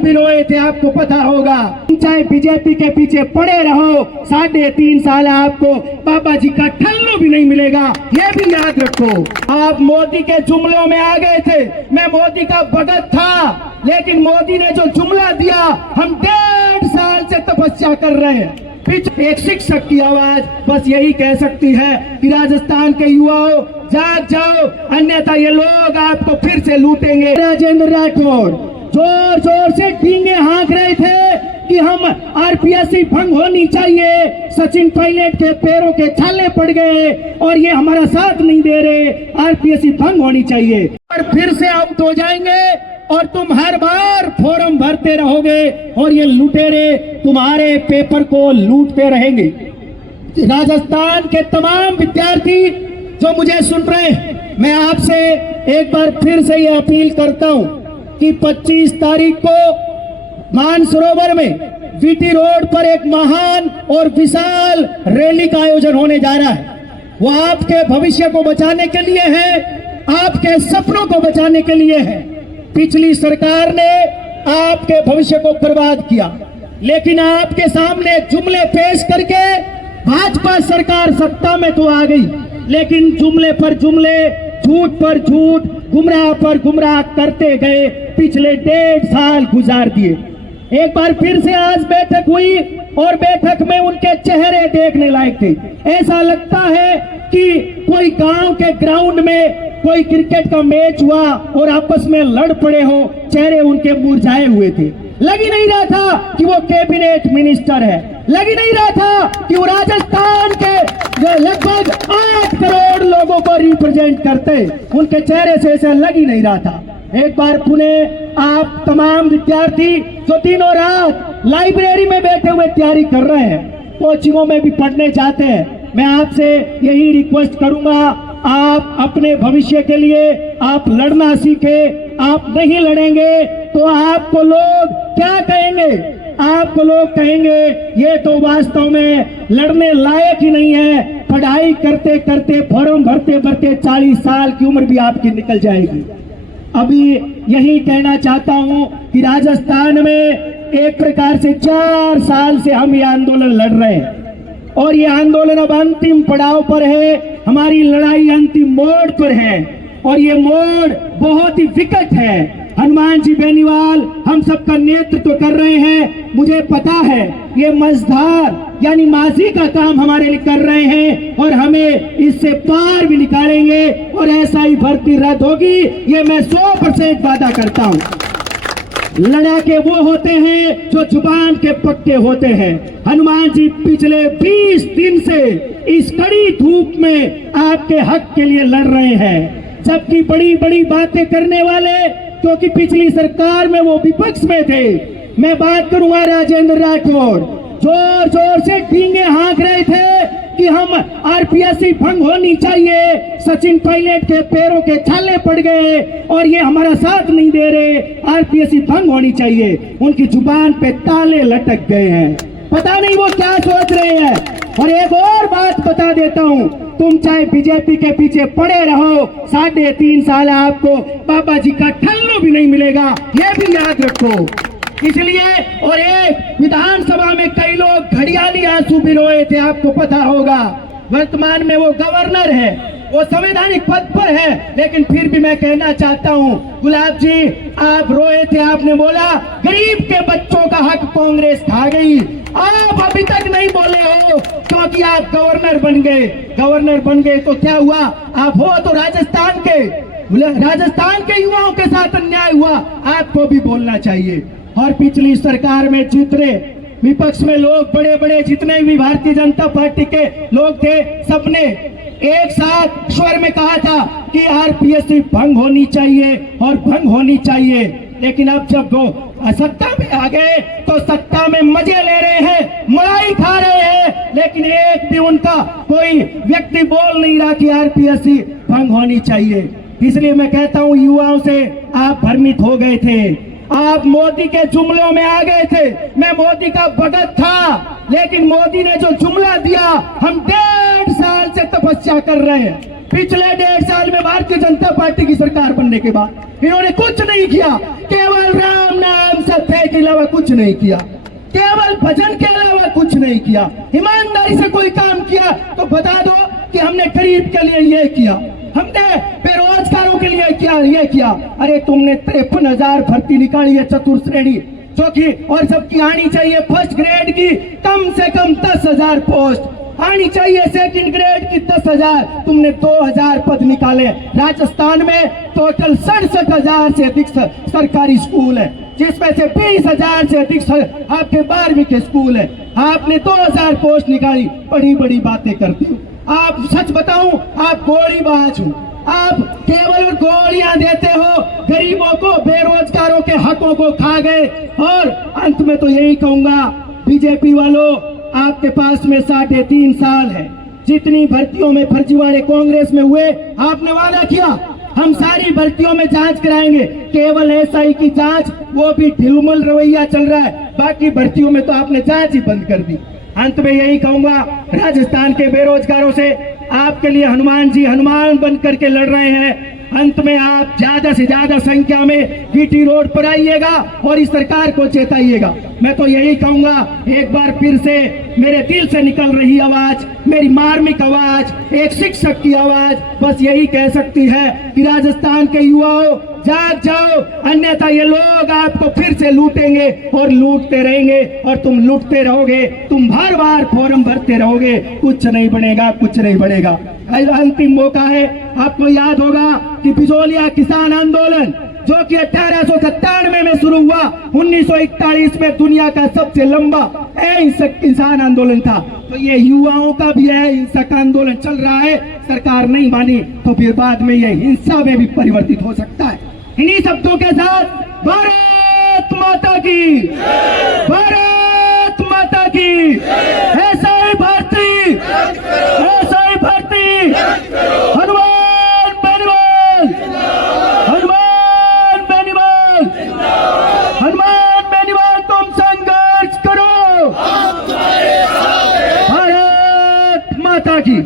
भी रोए थे, आपको पता होगा। चाहे बीजेपी के पीछे पड़े रहो, 3.5 साल आपको बाबा जी का ठल्लू भी नहीं मिलेगा, ये भी याद रखो। आप मोदी के जुमलों में आ गए थे, मैं मोदी का भगत था, लेकिन मोदी ने जो जुमला दिया, हम 1.5 साल से तपस्या कर रहे हैं। एक शिक्षक की आवाज बस यही कह सकती है कि राजस्थान के युवाओं जाग जाओ, अन्यथा ये लोग आपको फिर से लूटेंगे। राजेंद्र राठौर जोर जोर से डींगे हाँक रहे थे कि हम आरपीएससी भंग होनी चाहिए, सचिन पायलट के पैरों के छाले पड़ गए और ये हमारा साथ नहीं दे रहे, आरपीएससी भंग होनी चाहिए। और फिर से आउट हो जाएंगे और तुम हर बार फॉर्म भरते रहोगे और ये लुटेरे तुम्हारे पेपर को लूटते रहेंगे। राजस्थान के तमाम विद्यार्थी जो मुझे सुन रहे हैं, मैं आपसे एक बार फिर से ये अपील करता हूं कि 25 तारीख को मानसरोवर में वीटी रोड पर एक महान और विशाल रैली का आयोजन होने जा रहा है। वो आपके भविष्य को बचाने के लिए है, आपके सपनों को बचाने के लिए है। पिछली सरकार ने आपके भविष्य को बर्बाद किया, लेकिन आपके सामने जुमले पेश करके भाजपा सरकार सत्ता में तो आ गई, लेकिन जुमले पर जुमले, झूठ पर झूठ, गुमराह पर गुमराह करते गए, पिछले 1.5 साल गुजार दिए। एक बार फिर से आज बैठक हुई और बैठक में उनके चेहरे देखने लायक थे। ऐसा लगता है कि कोई गांव के ग्राउंड में कोई क्रिकेट का मैच हुआ और आपस में लड़ पड़े हो, चेहरे उनके मुरझाए हुए थे। लग ही नहीं रहा था कि वो कैबिनेट मिनिस्टर है, लग ही नहीं रहा था कि वो राजस्थान के लगभग 8 करोड़ लोगों को रिप्रेजेंट करते, उनके चेहरे से ऐसा लग ही नहीं रहा था। एक बार पुनः आप तमाम विद्यार्थी जो दिनों रात लाइब्रेरी में बैठे हुए तैयारी कर रहे हैं, कोचिंगों में भी पढ़ने जाते हैं, मैं आपसे यही रिक्वेस्ट करूंगा, आप अपने भविष्य के लिए आप लड़ना सीखे। आप नहीं लड़ेंगे तो आपको लोग क्या कहेंगे? आपको लोग कहेंगे ये तो वास्तव में लड़ने लायक ही नहीं है। पढ़ाई करते करते, फॉर्म भरते भरते 40 साल की उम्र भी आपकी निकल जाएगी। अभी यही कहना चाहता हूं कि राजस्थान में एक प्रकार से 4 साल से हम ये आंदोलन लड़ रहे हैं और ये आंदोलन अब अंतिम पड़ाव पर है, हमारी लड़ाई अंतिम मोड़ पर है और ये मोड़ बहुत ही विकट है। हनुमान जी बेनीवाल हम सबका नेतृत्व कर रहे हैं। मुझे पता है ये मझधार यानी माजी का काम हमारे लिए कर रहे हैं और हमें इससे पार भी निकालेंगे और ऐसा ही भर्ती रद्द होगी, ये मैं 100% वादा करता हूँ। लड़ाके वो होते हैं जो जुबान के पक्के होते हैं। हनुमान जी पिछले 20 दिन से इस कड़ी धूप में आपके हक के लिए लड़ रहे हैं, जबकि बड़ी बड़ी बातें करने वाले, क्योंकि पिछली सरकार में वो विपक्ष में थे। मैं बात करूंगा राजेंद्र राठौर, जोर जोर से डींगे हाँक रहे थे कि हम आरपीएससी भंग होनी चाहिए, सचिन पायलट के पैरों के छाले पड़ गए और ये हमारा साथ नहीं दे रहे, आरपीएससी भंग होनी चाहिए। उनकी जुबान पे ताले लटक गए हैं, पता नहीं वो क्या सोच रहे हैं। और एक और बात बता देता हूँ, तुम चाहे बीजेपी के पीछे पड़े रहो, 3.5 साल आपको बाबा जी का ठल्लू भी नहीं मिलेगा, ये भी याद रखो। इसलिए और एक विधानसभा में कई लोग घड़ियाली आंसू भी रोए थे, आपको पता होगा। वर्तमान में वो गवर्नर है, वो संवैधानिक पद पर है, लेकिन फिर भी मैं कहना चाहता हूँ गुलाब जी, आप रोए थे, आपने बोला गरीब के बच्चों का हक कांग्रेस खा गई। आप अभी तक नहीं बोले हो क्योंकि आप गवर्नर बन गए। गवर्नर बन गए तो क्या हुआ? आप हो तो राजस्थान के युवाओं के साथ अन्याय हुआ, आपको भी बोलना चाहिए। और पिछली सरकार में जितने विपक्ष में लोग, बड़े बड़े जितने भी भारतीय जनता पार्टी के लोग थे, सबने एक साथ स्वर में कहा था कि आरपीएससी भंग होनी चाहिए और भंग होनी चाहिए। लेकिन अब जब वो सत्ता में आ गए तो सत्ता में मजे ले रहे हैं, मलाई खा रहे हैं, लेकिन एक भी उनका कोई व्यक्ति बोल नहीं रहा कि आरपीएससी भंग होनी चाहिए। इसलिए मैं कहता हूं युवाओं से, आप भ्रमित हो गए थे, आप मोदी के जुमलों में आ गए थे। मैं मोदी का भगत था, लेकिन मोदी ने जो जुमला दिया, हम 1.5 साल से तपस्या कर रहे हैं। पिछले 1.5 साल में भारतीय जनता पार्टी की सरकार बनने के बाद इन्होंने कुछ नहीं किया, केवल राम नाम सत्य की अलावा कुछ नहीं किया, केवल भजन के अलावा कुछ नहीं किया। ईमानदारी से कोई काम किया तो बता दो कि हमने गरीब के लिए ये किया, हमने बेरोजगारों के लिए क्या ये किया। अरे तुमने 53,000 भर्ती निकाली है चतुर्श्रेणी, जो कि और सबकी आनी चाहिए फर्स्ट ग्रेड की कम से कम 10,000 पोस्ट आनी चाहिए, सेकंड ग्रेड की 10,000, तुमने 2,000 पद निकाले। राजस्थान में टोटल 67,000 से अधिक सरकारी स्कूल है, जिसमें से 20,000 से अधिक आपके 12वीं के स्कूल है। आपने 2,000 पोस्ट निकाली, बड़ी बड़ी बातें करती हो। आप सच बताऊं, आप गोलीबाज हो, आप केवल गोलियां देते हो, गरीबों को बेरोजगारों के हकों को खा गए। और अंत में तो यही कहूंगा, बीजेपी वालों, आपके पास में 3.5 साल है। जितनी भर्तियों में फर्जीवाड़े कांग्रेस में हुए, आपने वादा किया हम सारी भर्तियों में जांच कराएंगे, केवल एसआई की जांच, वो भी ढिलमुल रवैया चल रहा है, बाकी भर्तियों में तो आपने जांच ही बंद कर दी। अंत में यही कहूंगा, राजस्थान के बेरोजगारों से आपके लिए हनुमान जी हनुमान बन करके लड़ रहे हैं। अंत में आप ज्यादा से ज्यादा संख्या में वीटी रोड पर आइएगा और इस सरकार को चेताइएगा। मैं तो यही कहूंगा, एक बार फिर से मेरे दिल से निकल रही आवाज, मेरी मार्मिक आवाज, एक शिक्षक की आवाज बस यही कह सकती है कि राजस्थान के युवाओं, जाग जाओ, अन्यथा ये लोग आपको फिर से लूटेंगे और लूटते रहेंगे, और तुम लूटते रहोगे, तुम बार बार फॉर्म भरते रहोगे, कुछ नहीं बनेगा, कुछ नहीं बढ़ेगा। अंतिम मौका है। आपको याद होगा कि बिजोलिया किसान आंदोलन, जो कि 1897 में शुरू हुआ, 1941 में दुनिया का सबसे लंबा अहिंसक किसान आंदोलन था। तो ये युवाओं का भी अहिंसक आंदोलन चल रहा है। सरकार नहीं मानी तो फिर बाद में ये हिंसा में भी परिवर्तित हो सकता है। इन्हीं शब्दों के साथ भारत माता की, भारत माता की, ऐसा ही भारती, ऐसा ही भारती, हनुमान बेनीवाल, हनुमान बेनीवाल, हनुमान बेनीवाल, तुम संघर्ष करो, भारत माता की।